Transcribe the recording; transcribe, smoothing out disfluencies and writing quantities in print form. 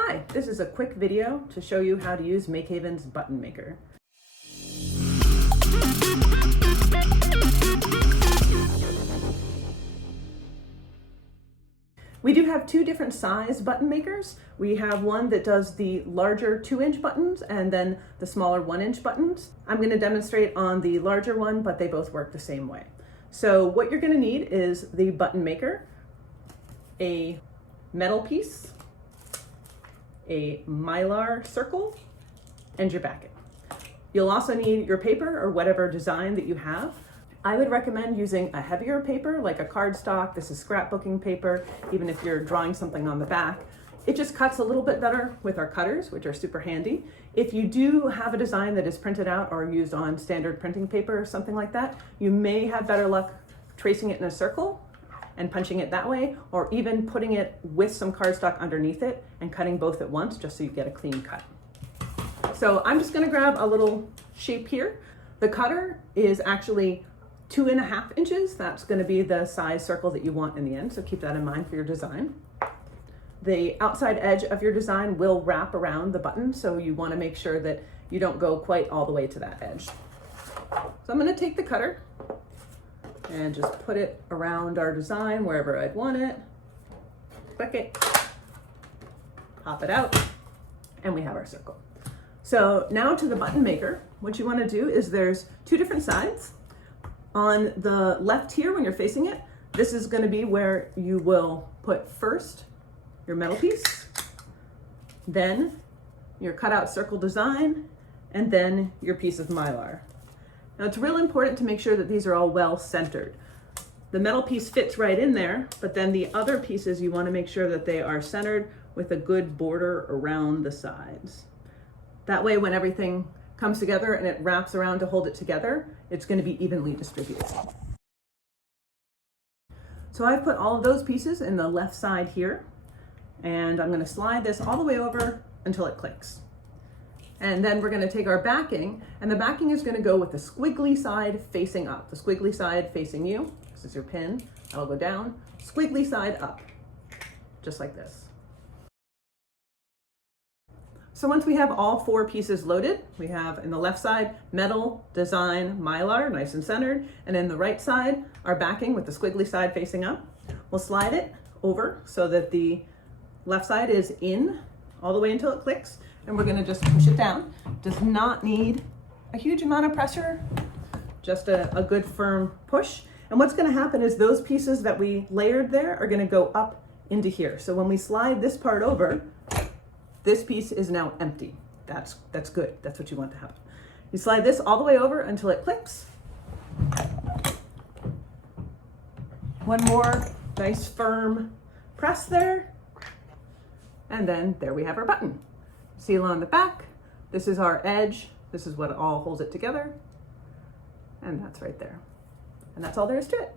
Hi, this is a quick video to show you how to use MakeHaven's button maker. We do have two different size button makers. We have one that does the larger 2-inch buttons and then the smaller 1-inch buttons. I'm going to demonstrate on the larger one, but they both work the same way. So what you're going to need is the button maker, a metal piece, a mylar circle, and your backing. You'll also need your paper or whatever design that you have. I would recommend using a heavier paper like a cardstock. This is scrapbooking paper, even if you're drawing something on the back. It just cuts a little bit better with our cutters, which are super handy. If you do have a design that is printed out or used on standard printing paper or something like that, you may have better luck tracing it in a circle and punching it that way, or even putting it with some cardstock underneath it and cutting both at once just so you get a clean cut. So I'm just gonna grab a little shape here. The cutter is actually 2.5 inches. That's gonna be the size circle that you want in the end, so keep that in mind for your design. The outside edge of your design will wrap around the button, so you wanna make sure that you don't go quite all the way to that edge. So I'm gonna take the cutter and just put it around our design wherever I'd want it. Click it, pop it out, and we have our circle. So now to the button maker. What you want to do is there's two different sides. On the left here, when you're facing it, this is going to be where you will put first your metal piece, then your cutout circle design, and then your piece of mylar. Now it's real important to make sure that these are all well centered. The metal piece fits right in there, but then the other pieces you want to make sure that they are centered with a good border around the sides. That way when everything comes together and it wraps around to hold it together, it's going to be evenly distributed. So I've put all of those pieces in the left side here, and I'm going to slide this all the way over until it clicks. And then we're going to take our backing, and the backing is going to go with the squiggly side facing up. The squiggly side facing you, this is your pin, that'll go down, squiggly side up, just like this. So once we have all 4 pieces loaded, we have in the left side, metal, design, mylar, nice and centered, and in the right side, our backing with the squiggly side facing up. We'll slide it over so that the left side is in all the way until it clicks, and we're gonna just push it down. Does not need a huge amount of pressure, just a good firm push. And what's gonna happen is those pieces that we layered there are gonna go up into here. So when we slide this part over, this piece is now empty. That's good, that's what you want to happen. You slide this all the way over until it clicks. One more nice firm press there. And then there we have our button. Seal on the back. This is our edge. This is what all holds it together. And that's right there. And that's all there is to it.